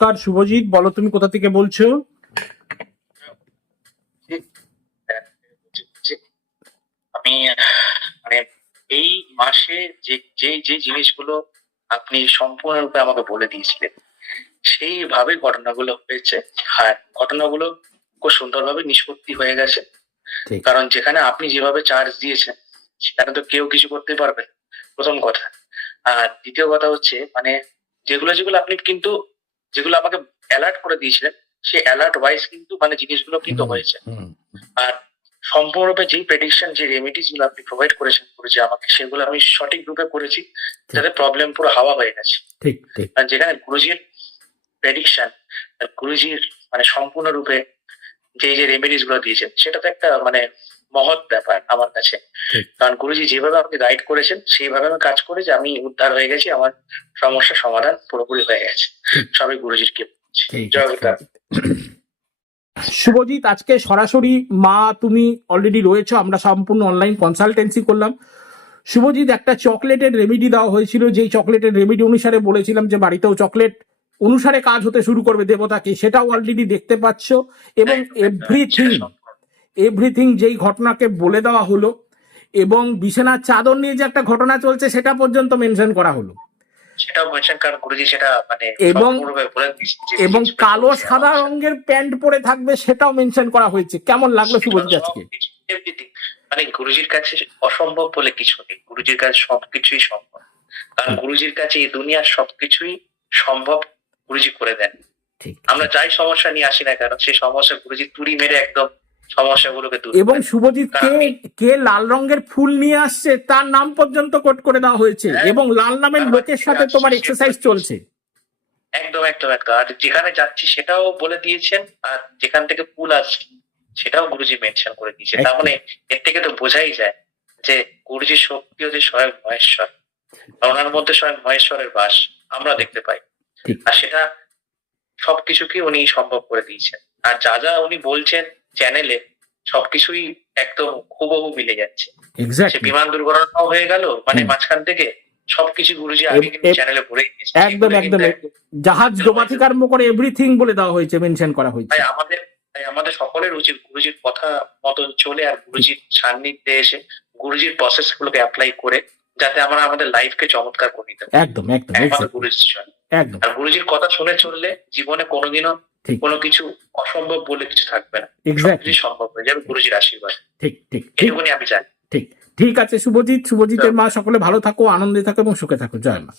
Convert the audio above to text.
নমস্কার শুভজিৎ বলো তুমি কোথা থেকে বলছো? আমি মানে এই মাসে যে যে যে জিনিসগুলো আপনি সম্পূর্ণরূপে আমাকে বলে দিয়েছিলেন সেইভাবে ঘটনাগুলো হয়েছে। আর ঘটনাগুলো খুব সুন্দরভাবে নিষ্পত্তি হয়ে গেছে। কারণ যেখানে আপনি যেভাবে চার্জ দিয়েছেন সেখানে তো কেউ কিছু করতে পারবে না, প্রথম কথা। আর দ্বিতীয় কথা হচ্ছে মানে যেগুলো যেগুলো আপনি কিন্তু যেগুলো আমাকে অ্যালার্ট করে দিয়েছিলেন সেই অ্যালার্ট ওয়াইজ কিন্তু মানে জিনিসগুলো কিন্তু হয়েছে। আর সম্পূর্ণরূপে যে প্রেডিকশন যে রেমিডিসগুলো আপনি প্রোভাইড করেছেন করেছে আমাকে সেগুলো আমি সঠিক রূপে করেছি যাতে প্রবলেম পুরো হাওয়া হয়ে গেছে। ঠিক যেখানে গুরুজির প্রেডিকশন গুরুজির মানে সম্পূর্ণরূপে যে যে রেমেডিসগুলো দিয়েছেন সেটা তো একটা মানে মহৎ ব্যাপার আমার কাছে। কারণ গুরুজি যেভাবে আমাকে গাইড করেছেন সেইভাবে আমি কাজ করে যে আমি উদ্ধার হয়ে গেছি আমার সমস্যার সমাধান পুরোপুরি হয়ে গেছে। সবই গুরুজির কে জয় শুভজিৎ আজকে সরাসরি মা তুমি অলরেডি রয়েছো আমরা সম্পূর্ণ অনলাইন কনসালটেন্সি করলাম। শুভজিৎ একটা চকলেটের রেমেডি দেওয়া হয়েছিল যেই চকলেটের রেমেডি অনুসারে বলেছিলাম যে বাড়িতেও চকলেট অনুসারে কাজ হতে শুরু করবে দেবতাকে সেটাও অলরেডি দেখতে পাচ্ছ। এবং এভরিথিং এভরিথিং যেই ঘটনাকে বলে দেওয়া হলো এবং বিছানার চাদর নিয়ে যে একটা ঘটনা চলছে সেটা পর্যন্ত মেনশন করা হলো। মানে এবং- এবং কালো সাদা রঙের প্যান্ট পরে থাকবে সেটাও মেনশন করা হয়েছে। কেমন লাগল শুভজিৎ আজকে? মানে গুরুজির কাছে অসম্ভব বলে কিছু নেই। গুরুজির কাছে সবকিছুই সম্ভব। কারণ গুরুজির কাছে এই দুনিয়ার সবকিছুই সম্ভব গুরুজি করে দেন। আমরা যাই সমস্যা নিয়ে আসি না কেন সেই সমস্যা গুরুজি তুড়ি মেরে একদম সমস্যাগুলোকে দূর এবং শুভজিৎ কে কে লাল রঙের ফুল নিয়ে আসছে তার নাম পর্যন্ত কোট করে দেওয়া হয়েছে হ্যাঁ। এবং লাল নামের লোকের সাথে তোমার এক্সারসাইজ চলছে। একদম একদম একদম। আর যেখানে যাচ্ছি সেটাও বলে দিয়েছেন আর যেখান থেকে ফুল আসছে সেটাও গুরুজি মেনশন করে দিয়েছে তার মানে এর থেকে তো বোঝাই যায় যে গুরুজির শক্তি হচ্ছে স্বয়ং মহেশ্বর। ওনার মধ্যে স্বয়ং মহেশ্বরের বাস আমরা দেখতে পাই। আর সেটা সবকিছুকে উনি সম্ভব করে দিয়েছেন। আর যা যা উনি বলছেন চ্যানেলে সবকিছুই একদম হুবহু মিলে যাচ্ছে। বিমান দুর্ঘটনাও হয়ে গেল মানে মাঝখান থেকে সবকিছু গুরুজি আগে কিন্তু চ্যানেলে বলে একদম একদম। জাহাজ ডোবা থেকে আরম্ভ করে এভরিথিং বলে দেওয়া হয়েছে মেনশন করা হয়েছে। তাই আমাদের তাই আমাদের সকলের উচিত গুরুজির কথা মতন চলে আর গুরুজির সান্নিধ্যে এসে গুরুজির প্রসেস গুলোকে অ্যাপ্লাই করে যাতে আমরা আমাদের লাইফকে চমৎকার করে নিতে একদম একদম গুরুজির। একদম। আর গুরুজির কথা শুনে চললে জীবনে কোনোদিনও ঠিক। কোনো কিছু অসম্ভব বলে কিছু থাকবে না। এক্স্যাক্টলি সম্ভব হয়ে যাবে গুরুজির আশীর্বাদ। ঠিক ঠিক ঠিক। এটুকুনি আমি জানি। ঠিক ঠিক আছে শুভজিৎ। শুভজিতের মা সকলে ভালো থাকো আনন্দে থাকো এবং সুখে থাকো। জয় মা।